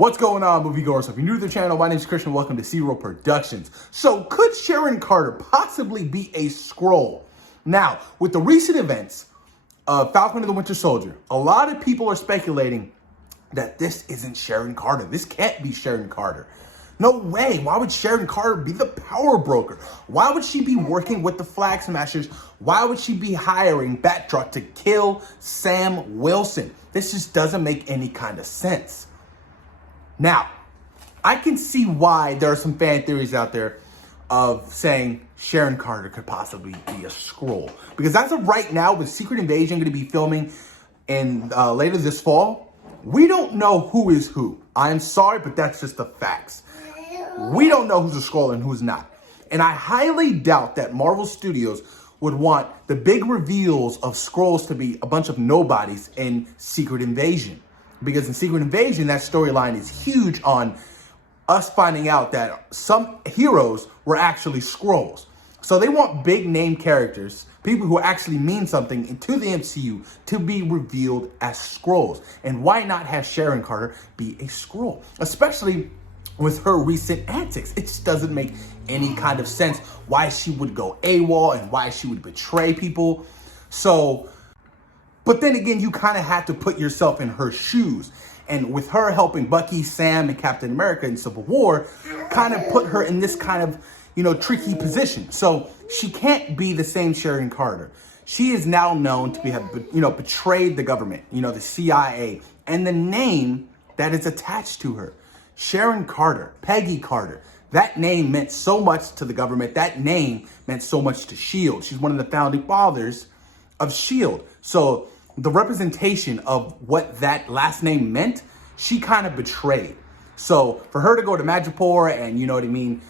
What's going on, moviegoers? If you're new to the channel, my name is Christian. Welcome to Skrull Productions. So, could Sharon Carter possibly be a Skrull? Now, with the recent events of Falcon and the Winter Soldier, a lot of people are speculating that this isn't Sharon Carter. This can't be Sharon Carter. No way. Why would Sharon Carter be the power broker? Why would she be working with the Flag Smashers? Why would she be hiring Batroc to kill Sam Wilson? This just doesn't make any kind of sense. Now, I can see why there are some fan theories out there of saying Sharon Carter could possibly be a Skrull. Because as of right now, with Secret Invasion going to be filming in later this fall, we don't know who is who. I'm sorry, but that's just the facts. We don't know who's a Skrull and who's not. And I highly doubt that Marvel Studios would want the big reveals of Skrulls to be a bunch of nobodies in Secret Invasion. Because in Secret Invasion, that storyline is huge on us finding out that some heroes were actually Skrulls. So they want big name characters, people who actually mean something into the MCU, to be revealed as Skrulls. And why not have Sharon Carter be a Skrull? Especially with her recent antics. It just doesn't make any kind of sense why she would go AWOL and why she would betray people. But then again, you kind of have to put yourself in her shoes. And with her helping Bucky, Sam, and Captain America in Civil War, kind of put her in this kind of, tricky position. So she can't be the same Sharon Carter. She is now known to have betrayed the government, the CIA, and the name that is attached to her. Sharon Carter, Peggy Carter. That name meant so much to the government. That name meant so much to S.H.I.E.L.D. She's one of the founding fathers of S.H.I.E.L.D. So the representation of what that last name meant, she kind of betrayed. So for her to go to Madripoor and,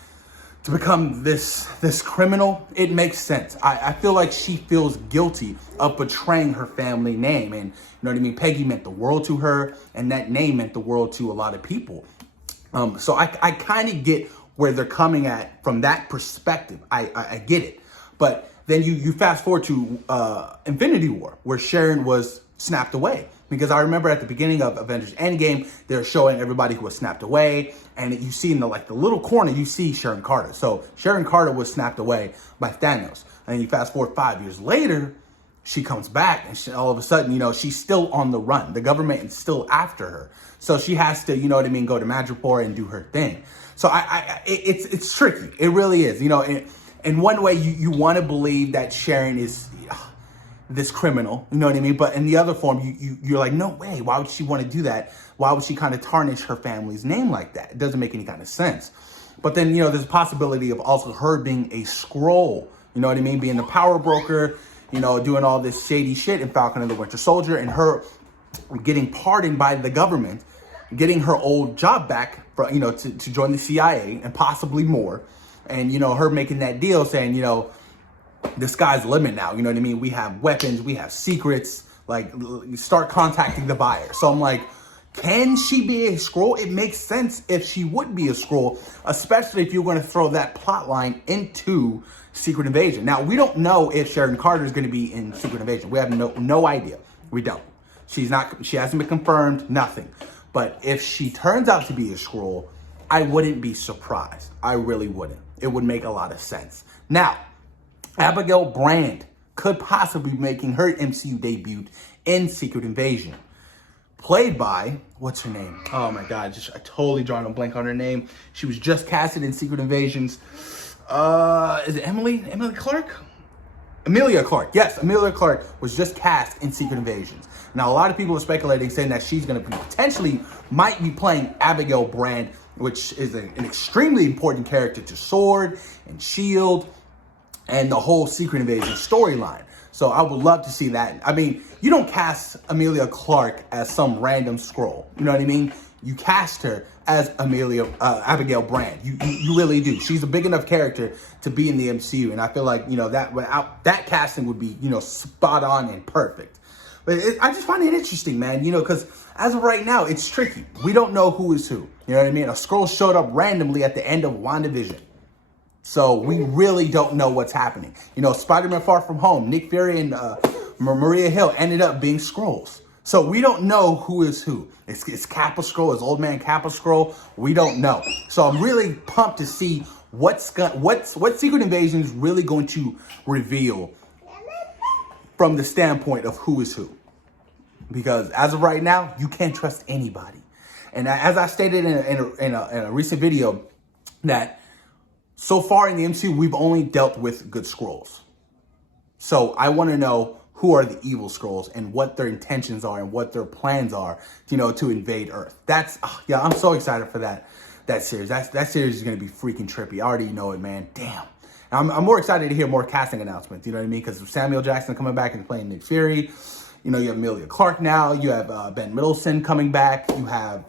to become this criminal, it makes sense. I feel like she feels guilty of betraying her family name. And, Peggy meant the world to her, and that name meant the world to a lot of people. So I kind of get where they're coming at from that perspective. I get it. But then you fast forward to Infinity War, where Sharon was snapped away. Because I remember at the beginning of Avengers Endgame, they're showing everybody who was snapped away. And you see in the little corner, you see Sharon Carter. So Sharon Carter was snapped away by Thanos. And then you fast forward 5 years later, she comes back and all of a sudden, she's still on the run. The government is still after her. So she has to, go to Madripoor and do her thing. So it's tricky. It really is. In one way, you want to believe that Sharon is this criminal, But in the other form, you're like, no way. Why would she want to do that? Why would she kind of tarnish her family's name like that? It doesn't make any kind of sense. But then, there's a possibility of also her being a Skrull, Being the power broker, doing all this shady shit in Falcon and the Winter Soldier, and her getting pardoned by the government, getting her old job back for, to join the CIA and possibly more. And, her making that deal saying, the sky's the limit now. We have weapons, we have secrets, start contacting the buyer. So I'm like, can she be a Skrull? It makes sense if she would be a Skrull, especially if you're going to throw that plot line into Secret Invasion. Now, we don't know if Sharon Carter is going to be in Secret Invasion. We have no idea. We don't. She hasn't been confirmed, nothing. But if she turns out to be a Skrull, I wouldn't be surprised. I really wouldn't. It would make a lot of sense. Now, Abigail Brand could possibly be making her MCU debut in Secret Invasion. Played by, what's her name? Oh my God, I totally drawn a blank on her name. She was just casted in Secret Invasions. Is it Emily Clark? Emilia Clarke. Yes, Emilia Clarke was just cast in Secret Invasions. Now, a lot of people are speculating, saying that she's going to potentially might be playing Abigail Brand, which is an extremely important character to S.W.O.R.D. and S.H.I.E.L.D. and the whole Secret Invasion storyline. So I would love to see that. I mean, you don't cast Emilia Clarke as some random Skrull. You know what I mean? You cast her as Abigail Brand. You really do. She's a big enough character to be in the MCU. And I feel like, that casting would be, spot on and perfect. But I just find it interesting, man, because as of right now, it's tricky. We don't know who is who. You know what I mean? A Skrull showed up randomly at the end of WandaVision. So we really don't know what's happening. Spider-Man Far From Home, Nick Fury and Maria Hill ended up being Skrulls. So we don't know who is who. It's Kappa Skrull, it's old man Kappa Skrull. We don't know. So I'm really pumped to see what Secret Invasion is really going to reveal from the standpoint of who is who. Because as of right now, you can't trust anybody. And as I stated in a recent video, that so far in the MCU, we've only dealt with good Skrulls. So I want to know who are the evil Skrulls and what their intentions are and what their plans are, to invade Earth. Yeah, I'm so excited for that series. That series is going to be freaking trippy. I already know it, man. Damn. I'm more excited to hear more casting announcements. You know what I mean? Because Samuel Jackson coming back and playing Nick Fury. You have Emilia Clarke now. You have Ben Mendelsohn coming back. You have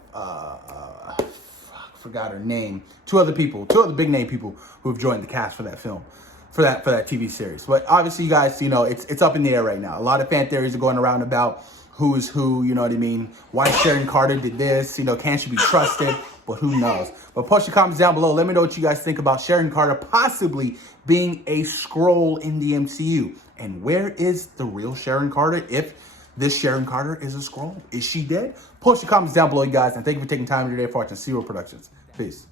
forgot her name. Two other big name people who have joined the cast for that film, for that TV series. But obviously, you guys, it's up in the air right now. A lot of fan theories are going around about who is who. You know what I mean? Why Sharon Carter did this? Can she be trusted? But who knows? But post your comments down below. Let me know what you guys think about Sharon Carter possibly being a Skrull in the MCU. And where is the real Sharon Carter if this Sharon Carter is a Skrull? Is she dead? Post your comments down below, you guys. And thank you for taking time today for watching Zero Productions. Peace.